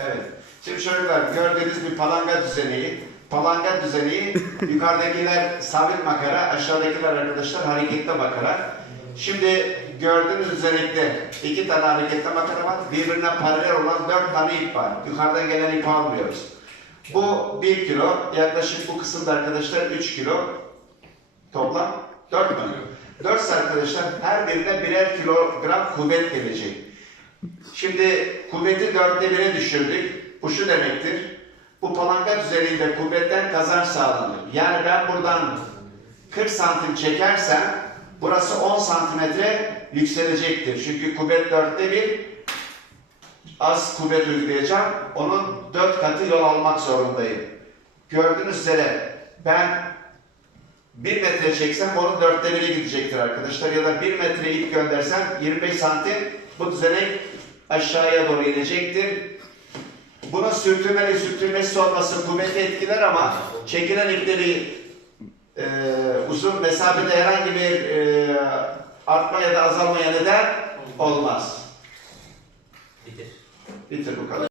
Evet. Şimdi çocuklar gördüğünüz bir palanga düzeneği. Palanga düzeneği yukarıdakiler sabit makara, aşağıdakiler arkadaşlar hareketli makara. Şimdi gördüğünüz düzenekte iki tane hareketli makara var. Birbirine paralel olan dört tane ip var. Yukarıdan gelen ipi almıyoruz. Bu 1 kilo. Yaklaşık bu kısımda arkadaşlar 3 kilo. Toplam 4 mü? 4 arkadaşlar her birine birer kilogram kuvvet gelecek. Şimdi kuvveti dörtte bire düşürdük. Bu şu demektir. Bu palanga düzeninde kuvvetten kazanç sağlanır. Yani ben buradan 40 santim çekersem burası 10 santimetre yükselecektir. Çünkü kuvvet dörtte bir az kuvvet uygulayacağım. Onun dört katı yol almak zorundayım. Gördüğünüz üzere ben 1 metre çeksem onun dörtte biri gidecektir arkadaşlar. Ya da 1 metre ip göndersem 25 santim bu düzenek aşağıya doğru inecektir. Bunun sürtünmeli sürtünmesi olması kuvveti etkiler ama çekilen ipleri e, uzun mesafede herhangi bir e, artma ya da azalmaya neden olmaz. Bitir. Bitir bu kadar.